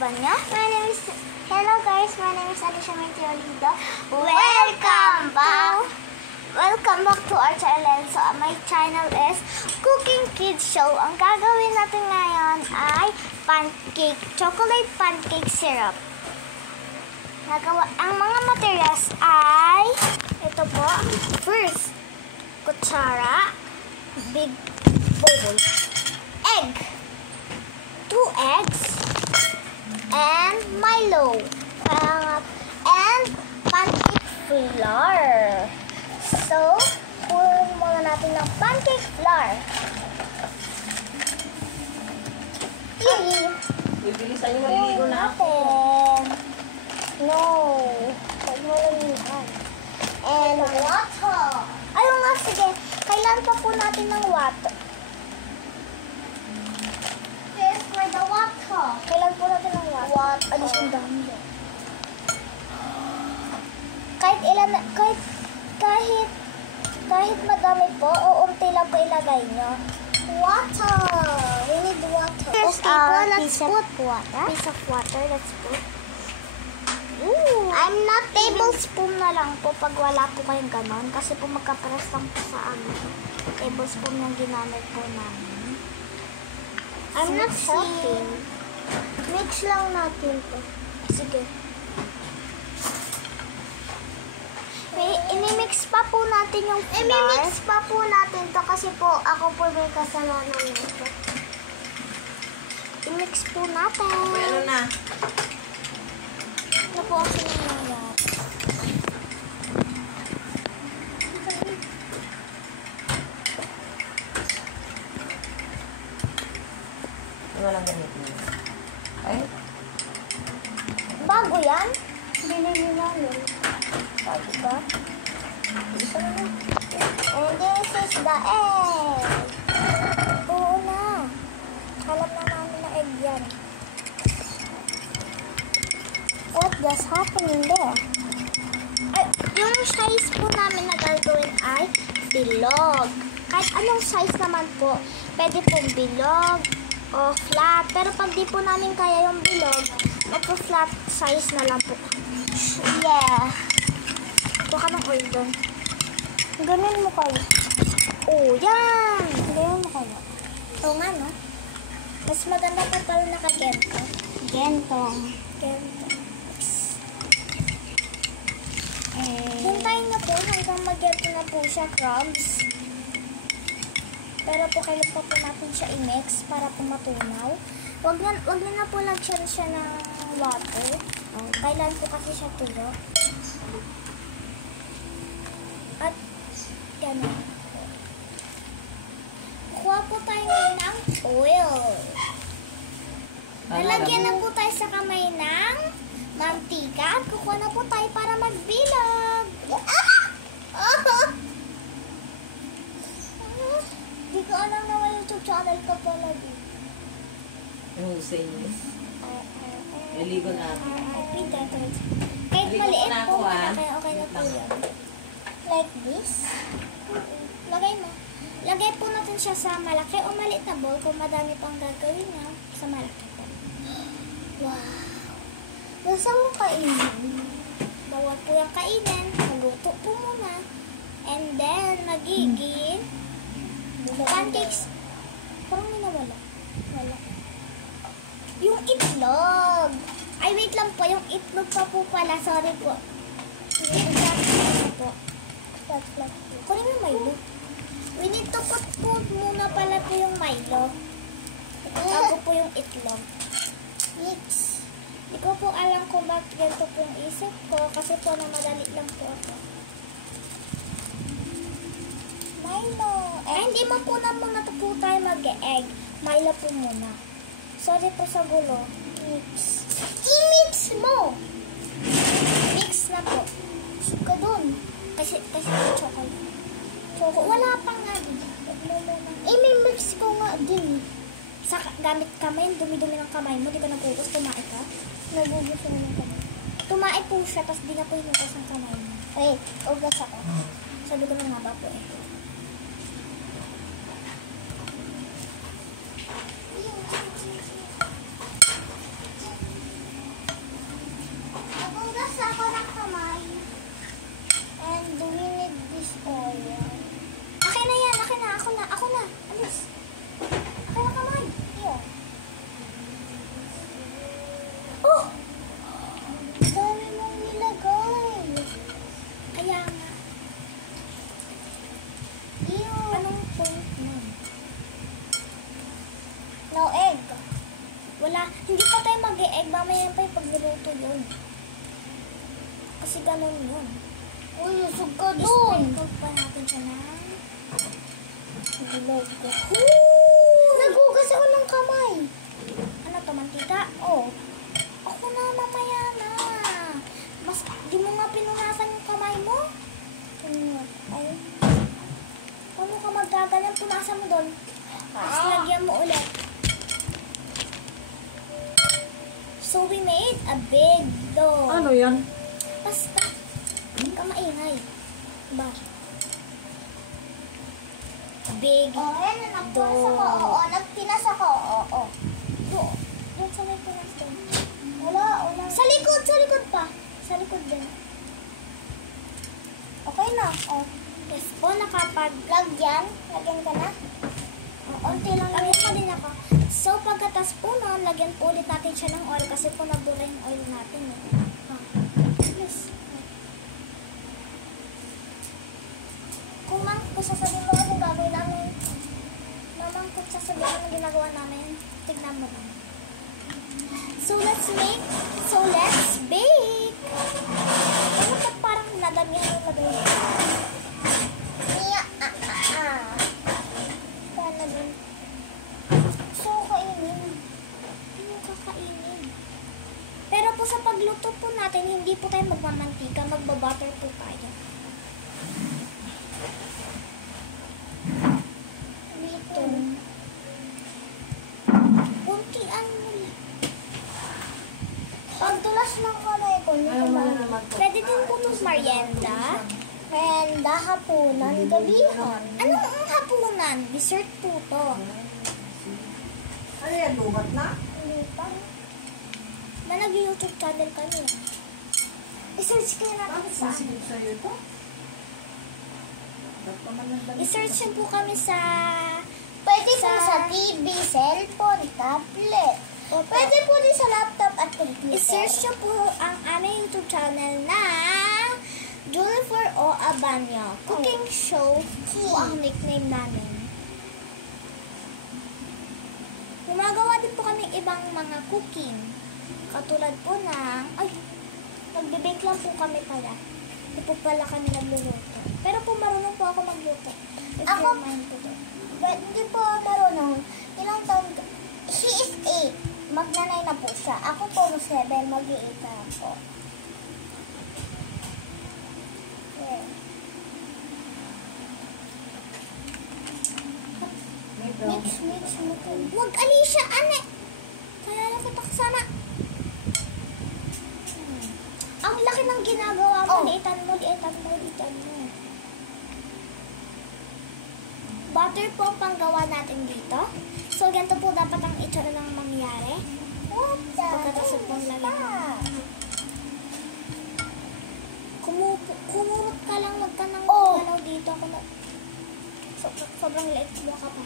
Banya? Hello guys, my name is Alicia Mentiolido. Welcome back to our channel. So my channel is Cooking Kids Show. Ang gagawin natin ngayon ay chocolate pancake syrup. Ang mga materials ay ito po. First, kutsara, big bowl, egg, 2 eggs, and Milo, and pancake flour. So, puno muna natin ng pancake flour. Bibilisan yung maliligo na ako. No. Huwag mo lamihan. And water. Ayun nga, sige. Kailan pa po natin ng water? Yes, for the water. Kailan po natin ng water? Alis yung dami. Kahit madami po, o unti lang po ilagay nyo. Water. We need water. First, let's put water. Piece of water, let's put. Ooh. I'm not tablespoon na lang po pag wala po kayong ganon. Kasi po magkapares lang po sa tablespoon yung ginamit po namin. I'm not helping. Mix lang natin po. Sige. Inimix pa po natin yung flour. Inimix pa po natin to kasi po ako po may kasalanan nito. I-mix po natin. May ano na? Ano po kasi nangyayari? Ano lang ganito? Ay? Bago yan? Binili namin. Bago ba? Isa na lang. And this is the egg. Oo na. Alam na namin na egg yan. What just happening there? Ay, yung size po namin na gagawin ay bilog. Kahit anong size naman po. Pwede pong bilog o flat. Pero pag di po namin kaya yung bilog, magpo-flat size na lang po. Yeah. Huwag ka ng oil doon. Ganun mo kayo. Oh, yan! Ganun mo kayo. Oo nga, no? Mas maganda po pala naka-gento. Gentong. Hintayin na po hanggang mag-gento na po siya, crumbs. Pero po kailan pa po natin siya i-mix para po matunaw. Wag na po lagyan siya ng water. Kailan po kasi siya tuyo. At ganun. Kuha po tayo ng oil. Lalagyan na po tayo sa kamay ng mantika. At kukuha na po tayo para magbilog. Hindi ko alam na may YouTube channel ko pala dito. Yung Hussein niya. Naligo na ako. Kahit maliit na po, ako, kaya okay na po yun. Like this. Lagay mo. Lagay po natin siya sa malaki o maliit na bowl kung madami pang gagawin niya sa malaki po. Wow. Basta mo kainin. Bawal po yung kainin. Maluto po muna. And then, magiging pancakes. Parang may nawala. Wala. Yung itlog. Ay, wait lang po. Yung itlog pa po pala. Sorry po. Kunin mo yung Milo. We need to put po muna pala po yung Milo. Bago po yung itlog. Mix. Di ko po alam kung bakit ganito po yung isip ko. Kasi po na madali lang po ako. Milo. Ay, hindi mo po na muna po tayo mag-egg. Milo po muna. Sorry po sa gulo. Mix. I-mix mo! Mix na po. Suka dun. Kasi chocolate. Wala pa nga din. May mix ko nga din. Sa gamit kamay, dumi-dumi ng kamay mo. Di ka nagugos, tumae ka? Nagugos na ng kamay. Tumae po siya, tapos di na po hinugas ang kamay mo. Ay, ugas ako. Sabi ko na nga ba po eh. And we need this oil. Akin na yan, akin na, ako na. Alis. Akin na kamay. Here. Oh! Dami mong nilagay. Kaya nga. Ew. Anong point nun? No egg. Wala. Hindi pa tayo mag-e-egg. Mamaya pa yung pagluluto yun. Kasi ganun yun. Uy, usog ka doon. Isprinkle pa natin siya na. Nagugas ako ng kamay. Ano to, mantika? Oo. Ako na, mamaya na. Mas, di mo nga pinunasan yung kamay mo? Ay. Paano ka magagalang? Punasan mo doon. Tapos lagyan mo ulit. So, we made a big dough. Ano yan? Basta. Hindi ka maingay. Ba? Big dough. Oo, nagpinas ako. Oo. Doon sa may pinas doon. Wala. Sa likod pa. Sa likod din. Okay na. Oh. Yes po, nakapag-lagyan. Lagyan ka na. Unti lang. Lagyan pa din ako. So, pagkatas po noon, lagyan po ulit natin siya ng oil kasi po nabura yung oil natin. Yes. Kung sasabihin mo kung gagawin namin, kung sasabihin mo na ginagawa namin, tignan mo lang. So, let's bake. Ano ba't parang nadamihan yung lagay? Paano din? So, kainin. Ano kakainin? Pero po sa pagluto po natin, hindi po tayo magmamantika, magbabutter po tayo. Dito. Kuntian mo lang. Pagtulas ng kamay ko, pwede din po itong merienda. Merienda, hapunan, gabihan. Anong hapunan? Dessert po to. Ano yan? Lumat na? Hindi pa. Nag-YouTube channel kami. I-search kayo natin sa... sa'yo ito? I-search nyo po kami sa... Pwede po sa TV, cellphone, tablet. Pwede po din sa laptop at computer. I-search nyo po ang aming YouTube channel na Julifer O. Abanyo. Cooking show po ang nickname namin. Gumagawa din po kami ibang mga cooking. Katulad po ng... Ay! Nagbe-bake lang po kami pala. Hindi po pala kami nagluluto. Pero po marunong po ako magluto. Ako, hindi po marunong. Ilang taon ko? She is 8. Magnanay na po siya. Ako po 7. Mag-8 na po. Yeah. Mix mo po. Huwag, Alicia, ane! Kaya nakita ko sana. Ang laki ng ginagawa mo. Liitan mo. Butter po ang panggawa natin dito. So, ganito po dapat ang itsura ng mangyari. Pagkatasok pong lagyan. Kumurot ka lang. Huwag ka nang galaw dito. Sobrang liit mo ka pa.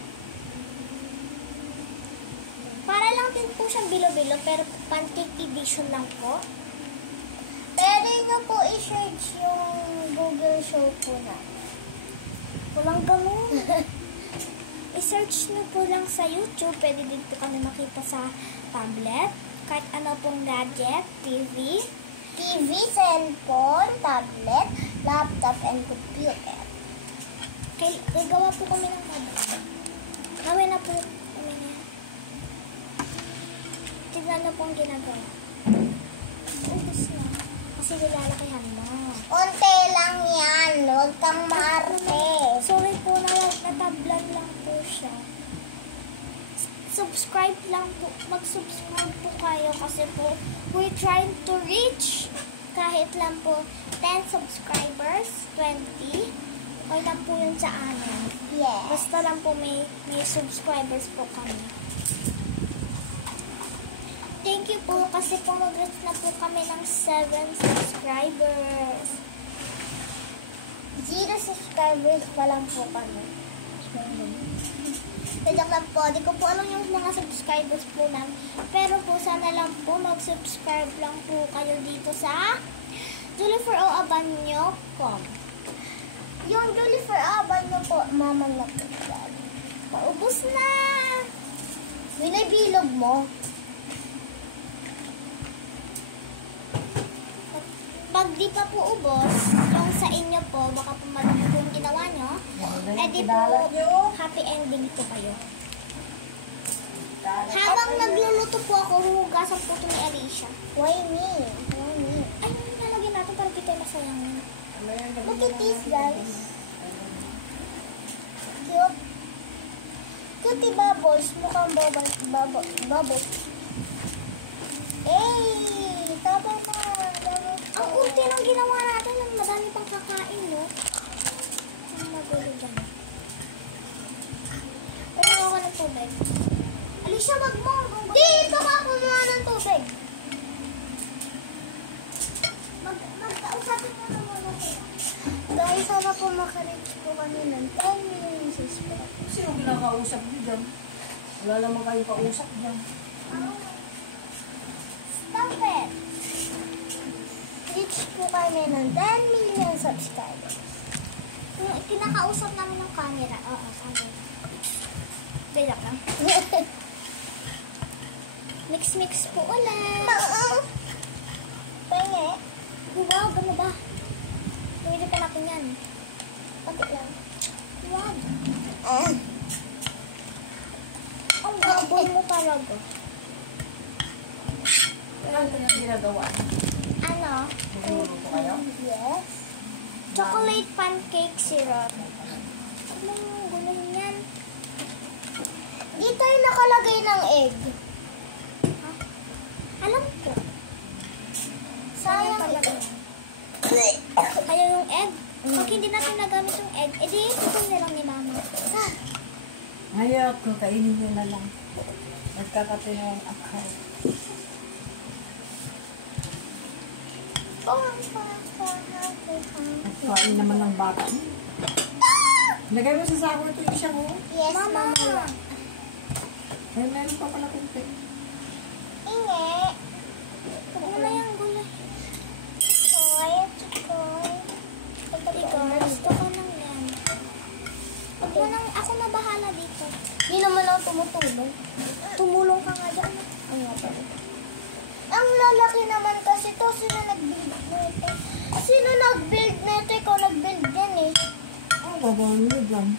Para lang din po siyang bilo-bilo, pero pancake edition lang po. Pwede nyo po i-search yung Google show po na. Walang ganun. I-search nyo po lang sa YouTube. Pwede din po kami makita sa tablet. Kahit ano pong gadget, TV, cellphone, tablet, laptop, and computer. Gagawa po kami ng tablet. Gawin na po kami niya. Tignan na po ang ginagawa. Ubus na. Kasi nilalakihan mo. Unti lang yan. Huwag kang maarte. Sorry po, natablan lang po siya. Subscribe lang po. Mag-subscribe po kayo kasi po we're trying to reach kahit lang po 10 subscribers, 20. Okay lang po yun sa amin. Yes. Basta lang po may subscribers po kami. Thank you po kasi po mag-reach na po kami ng 7 subscribers. 0 subscribers pa lang po kami. Joke lang po, di ko po alam yung mga subscribers po namin. Pero po, sana lang po mag-subscribe lang po kayo dito sa julieforOabanyo.com. Yung julieforOabanyo po, mama na po. Paubos na! Binabilog mo. Pag di pa po ubos, yung sa inyo po, baka po madami po yung ginawa nyo, di po, happy ending po kayo. Habang nagluluto po ako, huhugasan po ito ni Alicia. Why me? Ay, nalagyan natin para di tayo masayangin. Look at this, guys. Cute. Cutie bubbles. Mukhang bubbles. Hey! Tama na. Ang unti nang ginawa natin, ang madami pang kakain, no? Ang magulo dyan. Pero ako ng tubig. Alicia, wag mo. Dito ka kumuha ng tubig. Mag-kausapin mo na muna sila. Guys, sana po makareach po kami ng 10 million subscribers. Sino kinakausap niyo dyan? Wala naman kayong kausap dyan. Stop it! Reach po kami ng 10 million subscribers. Kinakausap namin ng camera. Oo, camera. Bilak lang. Mix po ulit. Penge. Wow, gano'n ba? Pwede ka natin yan. Pati lang. Wow. Ang baboy mo talaga. Ano yung ginagawa? Ano? Nagluluto po kayo? Yes. Chocolate pancake syrup. Anong gulay yan? Dito yung nakalagay ng egg. Ha? Alam ko. Sayang talaga. Kaya yung egg, pag hindi natin nagamit yung egg, edi ito na lang ni mama. Ayok, kainin nyo na lang. Nagkakape na yung akal. Nagkain naman ng bata. Lagay mo sa sako ito yung isang mo. Yes, mama. Ay, meron pa pala kung pin. Inge. Ano na yung gulay? Chikoy. Gusto ko nang yan. Ako na bahala dito. Hindi naman ako tumutulong. Tumulong ka nga dyan. Ang lalaki naman kasi to. Sino nag-build nito? Sino nag-build nito? Ikaw nag-build din eh. Oh, babawin mo dyan.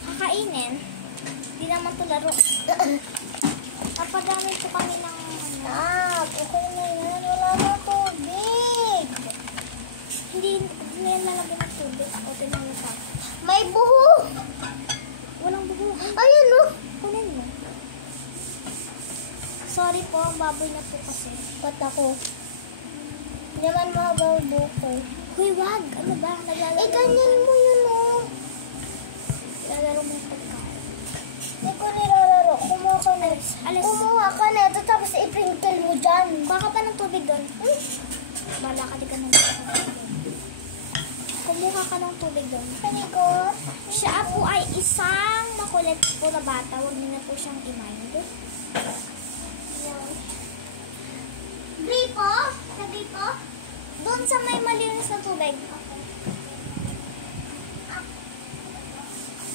Kakainin. Hindi naman to laro. Papadami po kami ng okay na yan. Wala na tubig. Hindi na yan lalagyan ng tubig. O, tinan mo sa akin. May buho. Walang buho. Ayan o. Kunin mo. Sorry po, ang baboy na po kasi. Ba't ako? Hindi naman mahabaw buko. Huy, wag. Ano ba? Naglalaro ganyan mo yun o. Naglalaro mo yung pagkain. Hindi ko nilalaro. Kumuha ka na. Kumuha ka na. Ito tapos iprinkle mo dyan. Baka pa ng tubig doon. Bala ka di ka naman. Kumuha ka ng tubig doon. Kaniko. Siya po ay isang makulit po na bata. Huwag niyo na po siyang i-mind. Gripo? Sa gripo? Doon sa may malinis na tubig.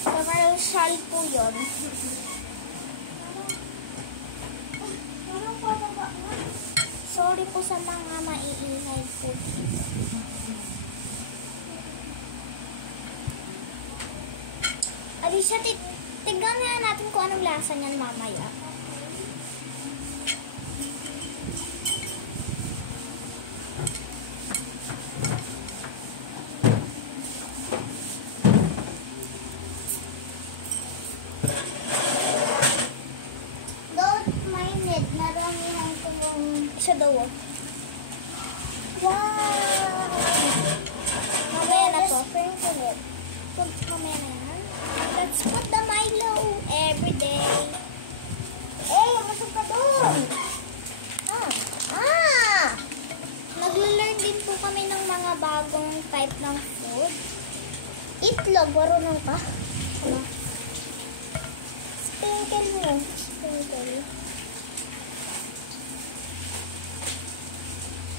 Commercial po yun. Sorry po sa mga maiingay po. Alicia, tignan na natin kung anong lasa niyan mamaya. Siya daw. Wow! Mamaya na to. Sprinkle it. Mamaya na yan. Let's put the Milo every day. Eh, masok ka doon. Nagla-learn din po kami ng mga bagong type ng food. Itlog, marunong ka? Ano? Sprinkle mo. Sprinkle.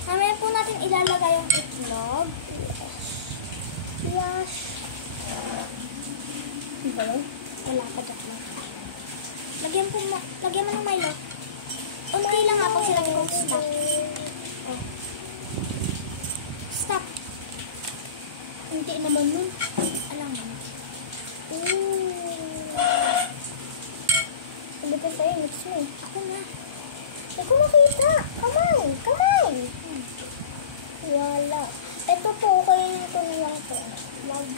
Mamaya po natin ilalagay ang itlog. Yes. Diba? Wala pa dyan. Lagyan mo ng Milo. Unti lang nga pag sinabi kong stop. Oh. Stop. Hindi naman nun. Alam mo. Hindi pa sa'yo. Mix mo eh. Ako na. Hindi ko makita. Kamay. Kamay. Wala. Ito po. Kainin ko na lang ito. Wag.